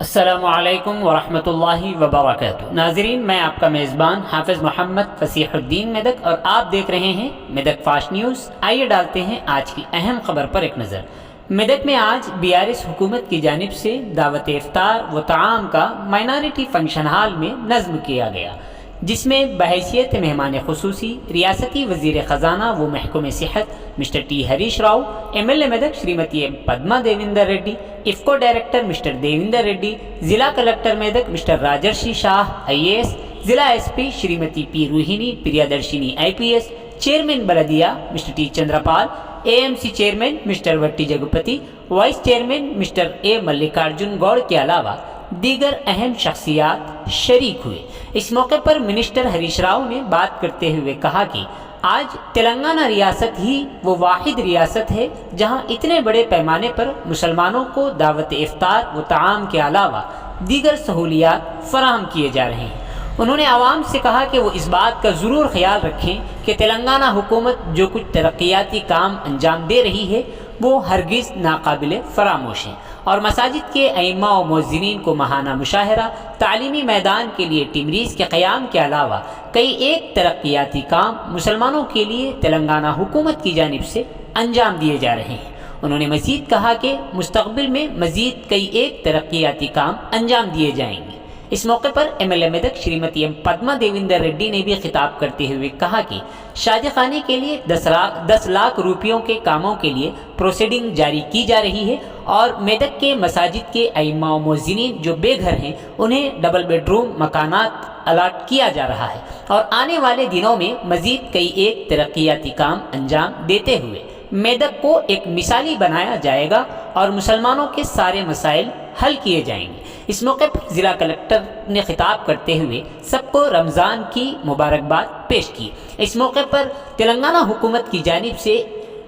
अस्सलामुअलैकुम वरहमतुल्लाहि वबरकातुहू। नाज़रीन, मैं आपका मेज़बान हाफ़िज़ मोहम्मद फ़सीहुद्दीन मेदक और आप देख रहे हैं मेदक फास्ट न्यूज़। आइए डालते हैं आज की अहम खबर पर एक नज़र। मेदक में आज BRS हुकूमत की जानिब से दावत इफ्तार व ताआम का माइनॉरिटी फंक्शन हॉल में नज़्म किया गया, जिसमें बहैसियत मेहमान खुसूसी रियासती वज़ीर ख़जाना व महकूम सेहत mister T Harish Rao, MLA Medak Shrimati Padma Devinder Reddy, IFFCO director mister Devinder Reddy, ज़िला collector Medak mister Rajarshi Shah IAS, ज़िला SP Shrimati P Rohini Priyadarshini IPS, chairman बलदिया mister T Chandrapal, AMC chairman mister Vatti Jagapati, vice chairman mister A Mallikarjun Goud के अलावा दीगर अहम शख्सियात शरीक हुए। इस मौके पर मिनिस्टर हरीश राव ने बात करते हुए कहा कि आज तेलंगाना रियासत ही वो वाहिद रियासत है जहां इतने बड़े पैमाने पर मुसलमानों को दावत इफ्तार व ताआम के अलावा दीगर सहूलियात फराहम किए जा रहे हैं। उन्होंने आवाम से कहा कि वो इस बात का ज़रूर ख्याल रखें कि तेलंगाना हुकूमत जो कुछ तरक्याती काम अंजाम दे रही है वो हरगिज़ नाकाबिल फरामोश हैं और मसाजिद के अइम्मा व मुअज़्ज़िनीन को माहाना मुशाहरा, तालीमी मैदान के लिए टिमरीज़ के क़याम के अलावा कई एक तरक्याती काम मुसलमानों के लिए तेलंगाना हुकूमत की जानिब से अंजाम दिए जा रहे हैं। उन्होंने मज़ीद कहा कि मुस्तक़बिल में मज़ीद कई एक तरक्याती काम अंजाम दिए जाएंगे। इस मौके पर MLA मेदक श्रीमती पद्मा देविंदर रेड्डी ने भी खिताब करते हुए कहा कि शादी खाने के लिए 10 लाख रुपयों के कामों के लिए प्रोसीडिंग जारी की जा रही है और मेदक के मसाजिद के अइम्मा व मुअज़्ज़िनीन जो बेघर हैं उन्हें डबल बेडरूम मकानात अलाट किया जा रहा है और आने वाले दिनों में मज़ीद कई एक तरक्याती काम अंजाम देते हुए मेदक को एक मिसाली बनाया जाएगा और मुसलमानों के सारे मसाइल हल किए जाएंगे। इस मौके पर ज़िला कलेक्टर ने खिताब करते हुए सबको रमज़ान की मुबारकबाद पेश की। इस मौके पर तेलंगाना हुकूमत की जानिब से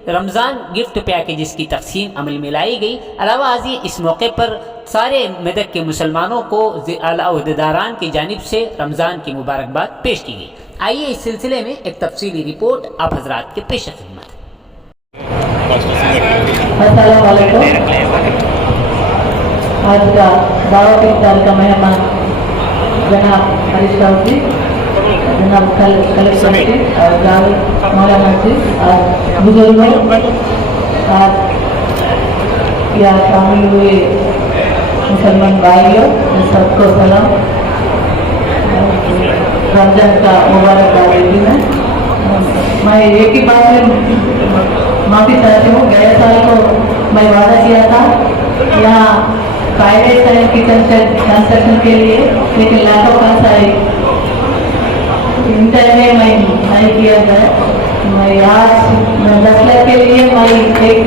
रमज़ान गिफ्ट पैकेजेस की तकसीम अमल में लाई गई। अलावा आज इस मौके पर सारे मेदक के मुसलमानों को आला ओहदेदारान की जानिब से रमज़ान की मुबारकबाद पेश की गई। आइए इस सिलसिले में एक तफसीली रिपोर्ट आप हजरात के पेश खिदमत। आज का दावत इफ्तार का मेहमान जनाब हरीश राव जी, जनाब कलेक्टर जी और जावेद मौलाना जी और बुजुर्गों और यहाँ शामिल हुए मुसलमान भाइयों, सबको सलाम। रमजान का मुबारकबाद देती मैं एक ही बात में माफ़ी चाहती हूँ। गए साल को मैं वादा किया था यहाँ private side kitchen set construction के लिए, लेकिन लाखों का साइड इंटर में मैं नहीं किया था। मैं आज 10 लाख के लिए मैं एक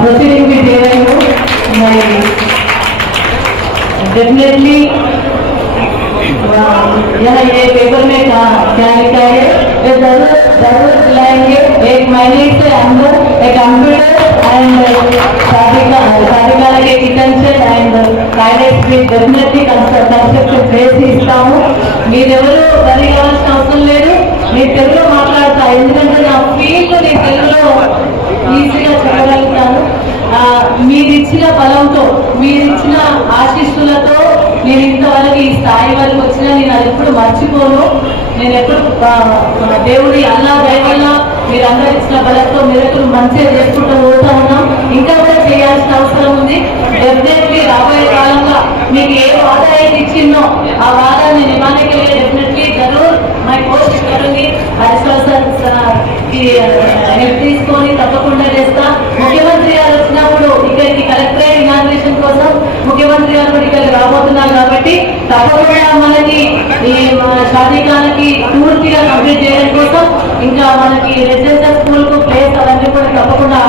प्रोसीडिंग भी दे रही हूँ। मैं डेफिनेटली यह ये पेपर में क्या लिखा है ये जरूर दिलाएंगे। एक महीने से अंदर एक कंप्यूटर एंड शादी के किचन सेट एंड टॉयलेट्स भी डेफिनेटली कंस्ट्रक्शन చేసి ఇస్తాము। మీరెవరు వరి కావాల్సిన అవసరం లేదు, నేను తెలుగులో మాట్లాడతా ఎందుకంటే నా ఫీల్డ్ నేను తెలుగులో ఈజీగా చెప్పగలుగుతాను। మీరిచ్చిన బలంతో మీరిచ్చిన ఆశీస్సులతో నేను ఇంతవరకు ఈ స్థాయి వరకు వచ్చినా నేను అది ఎప్పుడు మర్చిపోను। నేను ఎప్పుడు దేవుడి అల్లా దయ వల్ల మీరందరూ ఇచ్చిన బలంతో మీరు మంచిగా చేసుకుంటూ పోతా ఉన్నాం। ఇంకా కూడా చేయాల్సిన అవసరం ఉంది। డెఫినెట్లీ రాబోయే కాలంలో మీకు ఏ వాదా అయితే ఇచ్చిందో ఆ వాదాన్ని నిమానే के लिए डेफिनेटली जरूर मैं कोशिश करूंगी। హెల్ప్ తీసుకొని తప్పకుండా చేస్తా। ముఖ్యమంత్రి గారు వచ్చినప్పుడు ఇక్కడికి కలెక్టరేట్ ఇనాగ్రేషన్ కోసం ముఖ్యమంత్రి గారు కూడా ఇక్కడికి రాబోతున్నారు కాబట్టి తప్పకుండా మనకి ఈ షాదీఖానాకి పూర్తిగా కంప్లీట్ చేయడం కోసం ఇంకా మనకి రెసిడెన్షియల్ స్కూల్ కు ప్లేస్ అవన్నీ కూడా తప్పకుండా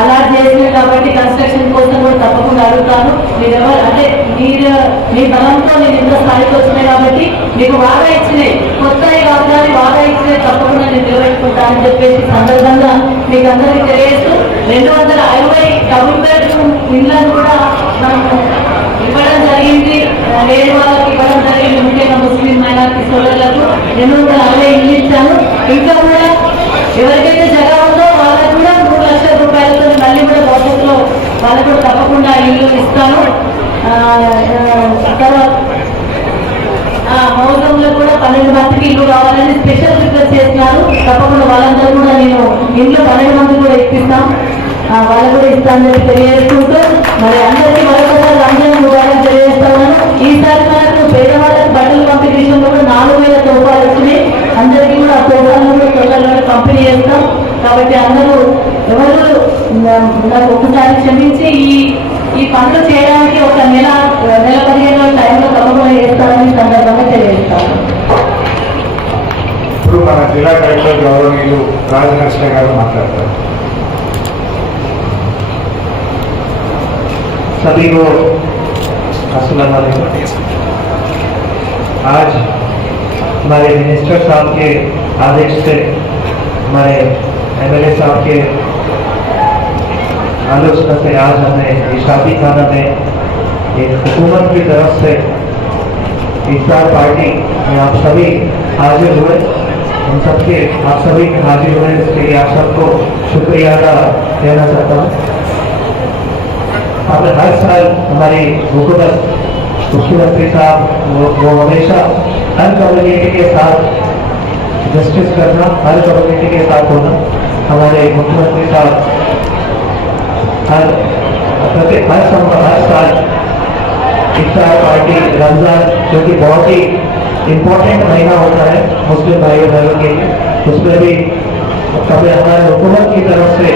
అలాట్ చేసింది కాబట్టి కన్స్ట్రక్షన్ కోసం కూడా తప్పకుండా అడుగుతాను। మీరు ఎవరు అంటే మీరు మీ బలంతో నేను ఇంత స్థాయికి వచ్చినాయి కాబట్టి మీకు వాదా ఇచ్చినాయి కొత్తవి కాదు కానీ వాదా ఇచ్చినాయి తప్పకుండా నేను నిలబెట్టుకుంటా అని చెప్పేసి సందర్భంగా మీకు అందరికీ తెలియజేస్తూ 250 డబుల్ బెడ్రూమ్ ఇళ్లను కూడా మనం ఇవ్వడం జరిగింది। లేని వాళ్ళకి ఇవ్వడం జరిగింది, ముఖ్యంగా ముస్లిం మైనారిటీ సోదరులకు 250 ఇల్లు ఇచ్చాను। ఇంకా కూడా ఎవరికైతే జగ ఉందో వాళ్ళకు కూడా 3 లక్షల రూపాయలతో మళ్ళీ కూడా భవిష్యత్తులో వాళ్ళకు కూడా తప్పకుండా ఇల్లు ఇస్తాను। మౌనంలో కూడా 12 మందికి ఇల్లు కావాలని స్పెషల్ రిక్వెస్ట్ చేస్తున్నారు. తప్పకుండా వాళ్ళందరూ కూడా నేను ఇంట్లో 12 మంది కూడా ఇప్పిస్తాం, వాళ్ళు కూడా ఇస్తానని చెప్పి తెలియజేసుకుంటూ మరి అందరికీ మరొకసారి రంజాన్ ముబారక్ తెలియజేస్తా ఉన్నాను. ఈసారి మనకు పేదవాళ్ళకి బట్టలు పంపిణీ విషయంలో కూడా 4000 తోపాలు వచ్చినాయి. అందరికీ కూడా ఆ తోపాలను కూడా తొందరలో పంపిణీ చేస్తాం. కాబట్టి అందరూ ఎవరు నాకు ఒకసారి క్షమించి ఈ పనులు చేయడానికి ఒక నెల 15 రోజుల టైంలో తప్పకుండా చేస్తామని సందర్భంగా తెలియజేస్తాను. ఇప్పుడు మన జిల్లా కలెక్టర్ గౌరవనీయులు రాజనరసింహ గారు మాట్లాడతారు. सभी को अस्सलाम वालेकुम। आज हमारे मिनिस्टर साहब के आदेश से हमारे एमएलए साहब के आलोचना से आज हमने शादी खाना में एक हुकूमत की तरफ से इफ्तार पार्टी में आप सभी हाजिर हुए। हम सबके आप सभी हाजिर हुए, इसके लिए आप सबको शुक्रिया अदा कहना चाहता हूँ। हमें हर साल हमारी हुकूमत मुख्यमंत्री साहब वो हमेशा हर कम्युनिटी के साथ जस्टिस करना, हर कम्युनिटी के साथ होना। हमारे मुख्यमंत्री साहब हर साल इफ्तार पार्टी रमजान, जो कि बहुत ही इम्पोर्टेंट महीना होता है मुस्लिम भाइयों बहनों के लिए, उसमें भी कभी हमारे हुकूमत की तरफ से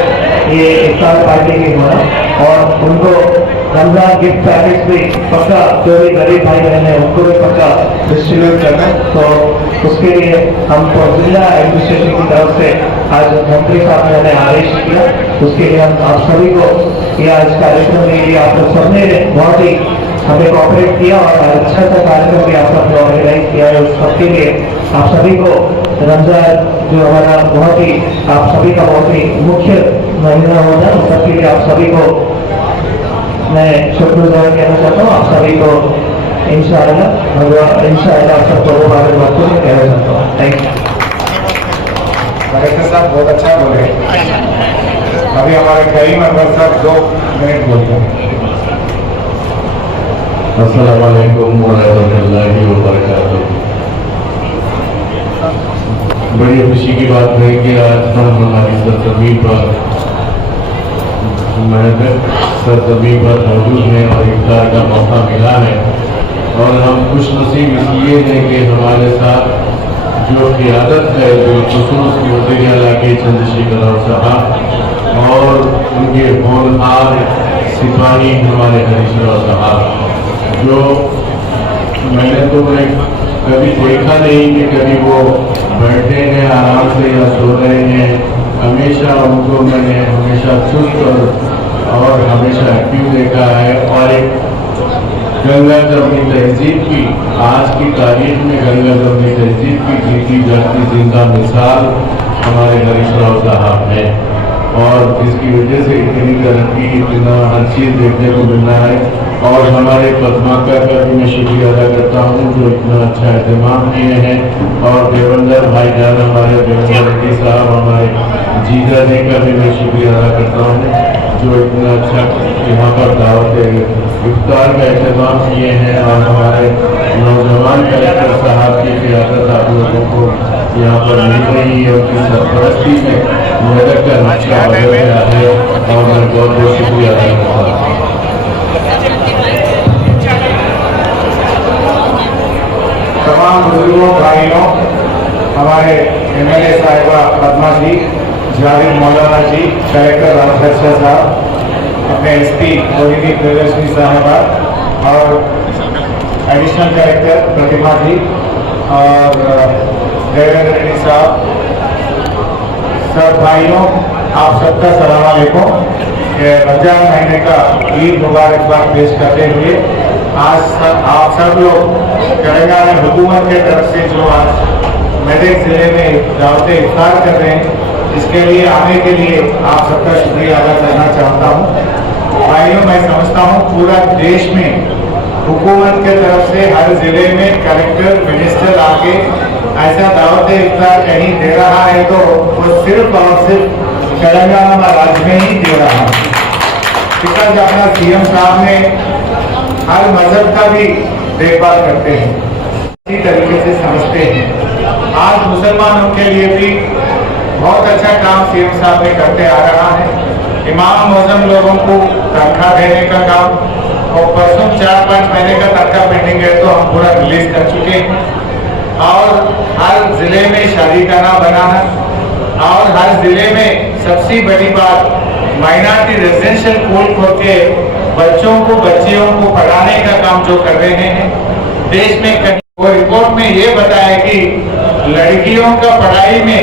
ये इफ्तार पार्टी भी होना और उनको रमजान गिफ्ट पैकेज भी पक्का, जो भी गरीब भाई बहन है उनको भी पक्का डिस्ट्रीब्यूट करना। तो उसके लिए हमको जिला एडमिनिस्ट्रेशन की तरफ से आज मंत्री साहब ने हमें आदेश किया। उसके लिए हम आप सभी को या इस कार्यक्रम के लिए आप लोग सबने बहुत ही हमें कोऑपरेट किया और अच्छा सा कार्यक्रम भी आप सबने ऑर्गेनाइज किया है। उस सबके लिए आप सभी को रमजान जो हमारा बहुत ही आप सभी का बहुत ही मुख्य महीना होता है, उस सबके लिए आप सभी को मैं शुक्रगुजार कहना चाहता हूँ। आप सभी को इंशाअल्लाह आप सबको मुबारकबाद को कहना चाहता हूँ। Thank you. कलेक्टर साहब बहुत अच्छा बोले। अभी हमारे करीम अनवर साहब 2 मिनट बोलिए। अस्सलाम वालेकुम वरहमतुल्लाहि वबरकातुहू। बड़ी खुशी की बात है कि आज हम हमारी सरजमी पर मौजूद हैं और इफ्तार का मौका मिला है और हम खुश नसीब इसलिए हैं कि हमारे साथ जो क़ियादत है, जो खुसूस वज़ीर आला के चंद्रशेखर राव साहब और उनके होनहार सिपाही हमारे हरीश राव साहब, जो मैंने तो कभी देखा नहीं कि कभी वो बैठे हैं आराम से या सो रहे हैं। हमेशा उनको मैंने हमेशा चुस्त और हमेशा एक्टिव देखा है और एक गंगा जमुनी तहजीब की आज की तारीख में गंगा जमुनी तहजीब की जीती जाती जिंदा मिसाल हमारे हरीश राव साहब हैं और जिसकी वजह से इतनी तरक्की, इतना हर चीज़ देखने को मिल रहा है। और हमारे पद्माकर का भी मैं शुक्रिया अदा करता हूँ जो इतना अच्छा एहतमाम किए हैं और देवेंद्र भाईजान हमारे देवेंद्र रेड्डी साहब हमारे जीजा जी का भी मैं शुक्रिया अदा करता हूँ जो इतना अच्छा यहाँ पर दावत इफ्तार का एहतमाम किए हैं और हमारे नौजवान कलेक्टर साहब की क़ियादत आप लोगों को यहाँ पर मिल रही है, उनकी सरपरस्ती में मेहनत का नक्शा बदल गया है और मैं बहुत बहुत शुक्रिया अदा करता हूँ। तमाम बुजुर्गों भाइयों, हमारे एमएलए साहिबा पद्मा जी, जावेद मौलाना जी, कलेक्टर रामधर साहब, अपने एसपी मोहिनी प्रियदर्शनी साहिबा और एडिशनल कलेक्टर प्रतिमा जी और देवेंद्र रेड्डी साहब, सब भाइयों आप सबका सलाम अलैकुम। रमजान महीने का ईद मुबारकबाद पेश करते हुए आज आप सब लोग तेलंगाना हुकूमत के तरफ से जो आज मेदक जिले में दावत इफ्तार कर रहे हैं, इसके लिए आने के लिए आप सबका शुक्रिया अदा करना चाहता हूँ। भाइयों, मैं समझता हूँ पूरा देश में हुकूमत के तरफ से हर जिले में कलेक्टर मिनिस्टर आके ऐसा दावत इफ्तार कहीं दे रहा है तो वो सिर्फ और सिर्फ तेलंगाना राज्य में ही दे रहा है। बिकॉज अपना सीएम साहब ने हर मजहब का भी देखभाल करते हैं, इसी तरीके से समझते हैं। आज मुसलमानों के लिए भी बहुत अच्छा काम सीएम साहब ने करते आ रहा है। इमाम मौजम लोगों को तनख्वाह देने का काम, और परसों 4-5 महीने का तनख्वाह पेंडिंग है तो हम पूरा रिलीज कर चुके हैं। और हर जिले में शादी खाना बनाना, और हर जिले में सबसे बड़ी बात माइनॉरिटी रेजिडेंशियल स्कूल खोल के बच्चों को बच्चियों को पढ़ाने का काम जो कर रहे हैं। देश में कहीं वो रिपोर्ट में ये बताया कि लड़कियों का पढ़ाई में,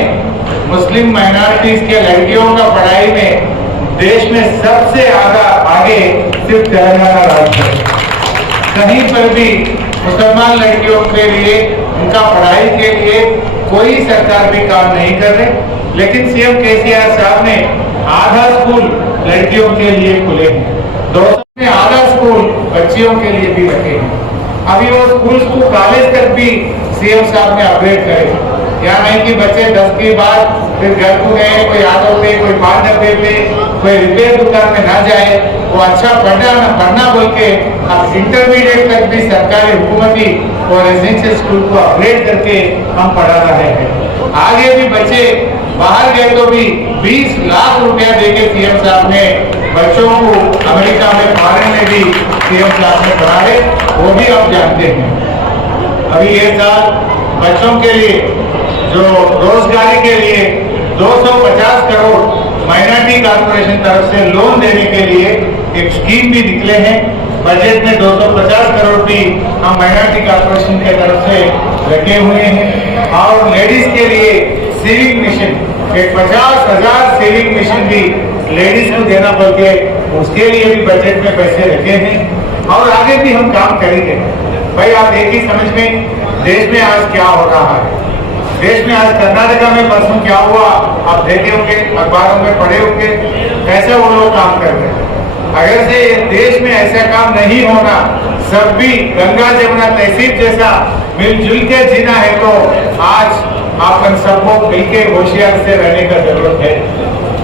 मुस्लिम माइनॉरिटीज के लड़कियों का पढ़ाई में देश में सबसे आगे सिर्फ तेलंगाना राज्य है। कहीं पर भी मुसलमान लड़कियों के लिए, उनका पढ़ाई के लिए कोई सरकार भी काम नहीं कर रहे। लेकिन सीएम केसीआर साहब ने आधा स्कूल लड़कियों के लिए खुले हैं, 200 में आधा स्कूल बच्चियों के लिए भी रखे हैं। अभी वो स्कूल को कॉलेज तक भी सीएम साहब ने अपग्रेड करे। या नहीं कि बच्चे 10 के बाद फिर घर को गए, कोई ऑटो पे, कोई 5 डब्बे पे, कोई रिपेयर दुकान में ना जाए, वो अच्छा पढ़ना बोल के अब इंटरमीडिएट तक भी सरकारी हुकूमती और रेजिडेंशियल स्कूल को अपग्रेड करके हम पढ़ा रहे हैं। आगे भी बच्चे बाहर गए तो भी 20 लाख रुपया देके सीएम साहब ने बच्चों को अमेरिका में, फॉरेन में भी सीएम साहब ने पढ़ाए, वो भी आप जानते हैं। अभी ये साल बच्चों के लिए जो रोजगारी के लिए 250 करोड़ माइनॉरिटी कॉर्पोरेशन तरफ से लोन देने के लिए एक स्कीम भी निकले हैं। बजट में 250 करोड़ भी हम माइनॉरिटी कॉर्पोरेशन के तरफ से रखे हुए हैं। और लेडीज के लिए सेविंग मिशन, एक 50,000 सेविंग मिशन भी लेडीज को देना पड़ के, उसके लिए भी बजट में पैसे रखे हैं। और आगे भी हम काम करेंगे। भाई आप एक ही समझ में, देश में आज क्या हो रहा है, देश में आज कर्नाटका में परसों क्या हुआ आप देखे होंगे, अखबारों में पढ़े होंगे, कैसे वो लोग काम कर रहे हैं। अगर से देश में ऐसा काम नहीं होना, सब भी गंगा जमुना तहसीब जैसा मिलजुल के जीना है, तो आज अपन सबको मिलकर होशियार से रहने का जरूरत है।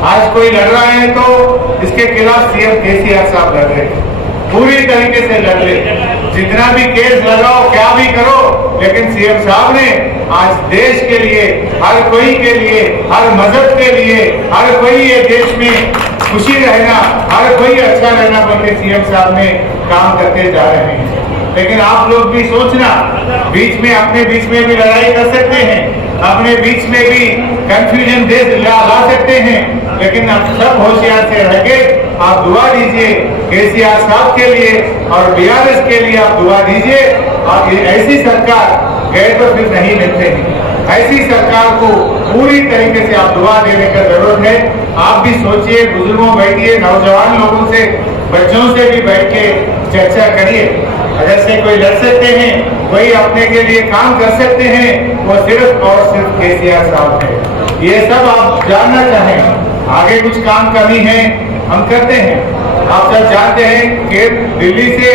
आज कोई लड़ रहा है तो इसके खिलाफ सीएम केसीआर साहब लड़ रहे हैं, पूरी तरीके से लड़ रहे। जितना भी केस लगाओ, क्या भी करो, लेकिन सीएम साहब ने आज देश के लिए, हर कोई के लिए, हर मजहब के लिए, हर कोई ये देश में खुशी रहना, हर कोई अच्छा रहना बोल के सीएम साहब ने काम करते जा रहे हैं। लेकिन आप लोग भी सोचना, बीच में अपने बीच में भी लड़ाई कर सकते हैं, अपने बीच में भी कंफ्यूजन ला सकते हैं, लेकिन आप सब होशियार से रह के आप दुआ दीजिए केसीआर साहब के लिए और बीआरएस के लिए आप दुआ दीजिए। और ऐसी सरकार गए तो फिर नहीं मिलते हैं, ऐसी सरकार को पूरी तरीके से आप दुआ देने का जरूरत है। आप भी सोचिए, बुजुर्गों बैठिए, नौजवान लोगों से, बच्चों से भी बैठ के चर्चा करिए। अगर से कोई लड़ सकते हैं, कोई अपने के लिए काम कर सकते हैं, वो सिर्फ और सिर्फ केसीआर साहब है। ये सब आप जानना चाहें, आगे कुछ काम कमी है हम करते हैं। आप सब जानते हैं कि दिल्ली से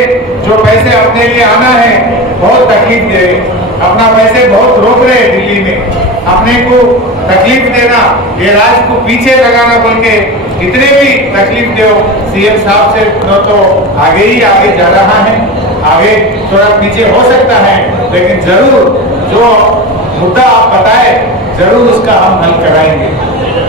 जो पैसे अपने लिए आना है बहुत तकलीफ दे रहे, अपना पैसे बहुत रोक रहे हैं दिल्ली में। अपने को तकलीफ देना, ये राज्य को पीछे लगाना बोल के कितने भी तकलीफ दो, सीएम साहब से तो आगे ही आगे जा रहा है। आगे थोड़ा पीछे हो सकता है, लेकिन जरूर जो मुद्दा आप बताए जरूर उसका हम हल कराएंगे।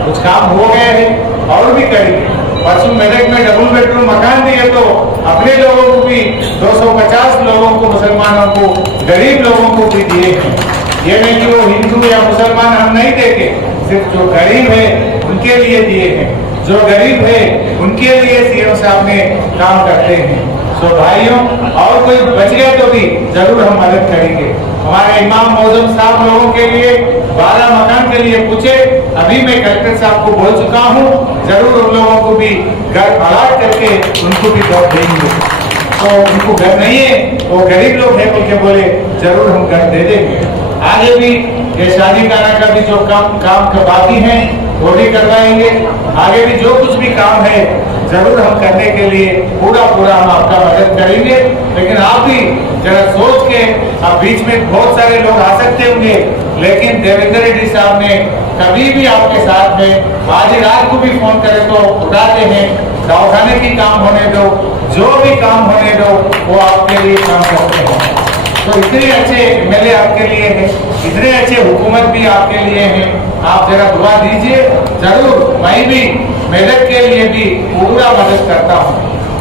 कुछ काम हो गए हैं और भी करेंगे। परसों मेरठ में डबल बेडरूम मकान दिए तो अपने लोगों को भी 250 लोगों को, मुसलमानों को, गरीब लोगों को भी दिए हैं। ये नहीं कि वो हिंदू या मुसलमान हम नहीं देंगे, सिर्फ जो गरीब है उनके लिए दिए हैं। जो गरीब है उनके लिए सीएम साहब ने काम करते हैं। तो भाइयों, और कोई बच गया तो भी जरूर हम मदद करेंगे। हमारे इमाम मौजूम साहब लोगों के लिए 12 मकान के लिए पूछे, अभी मैं कलेक्टर साहब को बोल चुका हूँ, जरूर उन लोगों को भी घर अलॉट करके उनको भी घर देंगे। तो उनको घर नहीं है, वो गरीब लोग हैं बोल के बोले, जरूर हम घर दे देंगे। आगे भी ये शादी खाना का भी जो काम बाकी है वो भी करवाएंगे। आगे भी जो कुछ भी काम है जरूर हम करने के लिए पूरा हम आपका मदद करेंगे। लेकिन आप भी जरा सोच के, आप बीच में बहुत सारे लोग आ सकते होंगे, लेकिन देवेंद्र रेड्डी साहब ने कभी भी आपके साथ में, आज रात को भी फोन करे तो उठाते हैं, दवाखाने की काम होने दो, जो भी काम होने दो, वो आपके लिए काम करते हैं। तो इतने अच्छे एमएलए आपके लिए हैं, इतने अच्छे हुकूमत भी आपके लिए हैं, आप जरा दुआ दीजिए। जरूर मैं भी मेरठ के लिए भी पूरा मदद करता हूँ,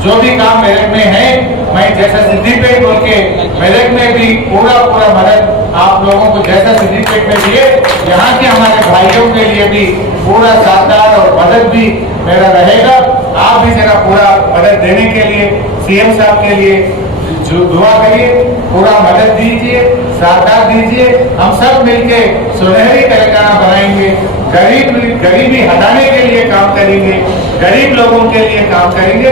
जो भी काम मेरठ में है, मैं जैसा सिद्दीपेट बोल के मेरठ में भी पूरा मदद आप लोगों को जैसा सिद्दीपेट में दिए, यहाँ के हमारे भाइयों के लिए भी पूरा साथदार और मदद भी मेरा रहेगा। आप भी जरा पूरा मदद देने के लिए सीएम साहब के लिए जो दुआ करिए, पूरा मदद दीजिए, साथ दीजिए। हम सब मिलके सुनहरी तेलंगाना बनाएंगे, गरीबी हटाने के लिए काम करेंगे, गरीब लोगों के लिए काम करेंगे।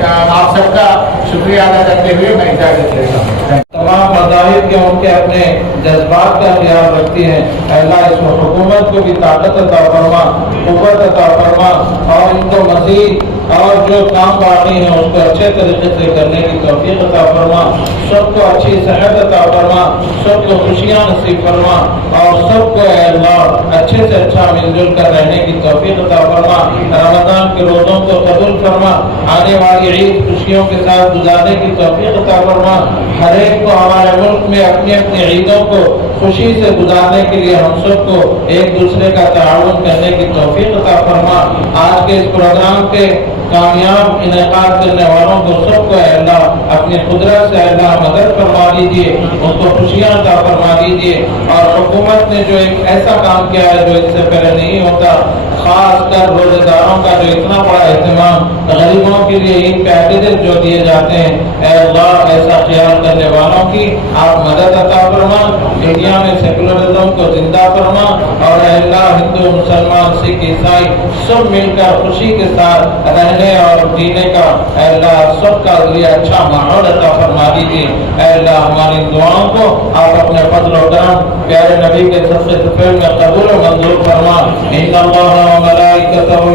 आप सबका शुक्रिया अदा करते हुए मैं इजाजत लेता हूँ। तमाम मज़ाहिब के उनके अपने जज्बात का ख्याल रखती हैं। अल्लाह इस हुकूमत को भी ताकत अता फरमा, क़ुव्वत अता फरमा और इनको मज़ीद और जो काम बाकी हैं उसको अच्छे तरीके से करने की तौफीक अता फरमा, सबको अच्छी सेहत अता फरमा, सबको खुशियाँ नसीब फरमा और सबको अल्लाह अच्छे से अच्छा मिलजुल कर रहने की तौफीक अता फरमा। रमज़ान के रोज़ों को कबूल फरमा, आने वाली ईद खुशियों के साथ गुजारने की तौफीक अता फरमा। हर एक को हमारे मुल्क में अपनी अपनी ईदों को खुशी से गुजारने के लिए हम सबको एक दूसरे का ताउन करने की तौफीक अता फरमा। आज के इस प्रोग्राम के कामयाब इनेकाद करने वालों को सबको अल्लाह अपनी कुदरत से अल्लाह मदद फरमा दीजिए, उनको खुशियाँ अता फरमा दीजिए। और हुकूमत ने जो एक ऐसा काम किया है जो इससे पहले नहीं होता, खास कर रोजेदारों का जो इतना बड़ा एहतमाम, गरीबों के लिए ईद पैकेजेस जो दिए जाते हैं, अल्लाह ऐसा ख्याल करने वालों की आप मदद अता फरमा। दुनिया में सेकुलरिज्म को जिंदा फरमा और अल्लाह हिंदू मुसलमान सिख ईसाई सब मिलकर खुशी के साथ रहने और जीने का अल्लाह सबका लिए अच्छा माहौल अता फरमा दीजिए। अल्लाह हमारी दुआओं को आप अपने फजल और करम प्यारे नबी के सबसे सफेद में कबूल और मंजूर फरमा। इन्नल्लाह व मलाइकतहु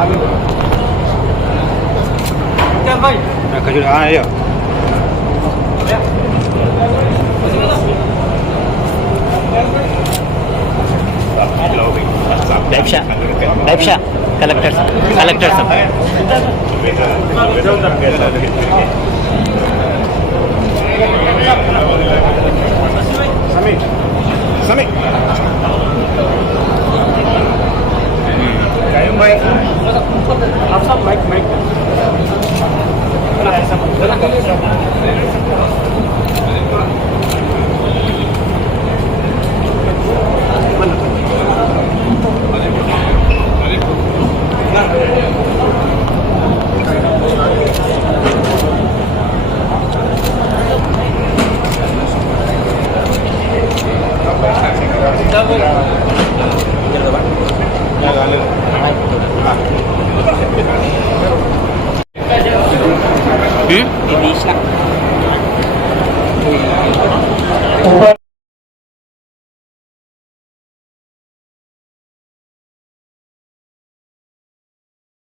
आगे खजूर आया बैबशा कलेक्टर साहब आप सब माइक सब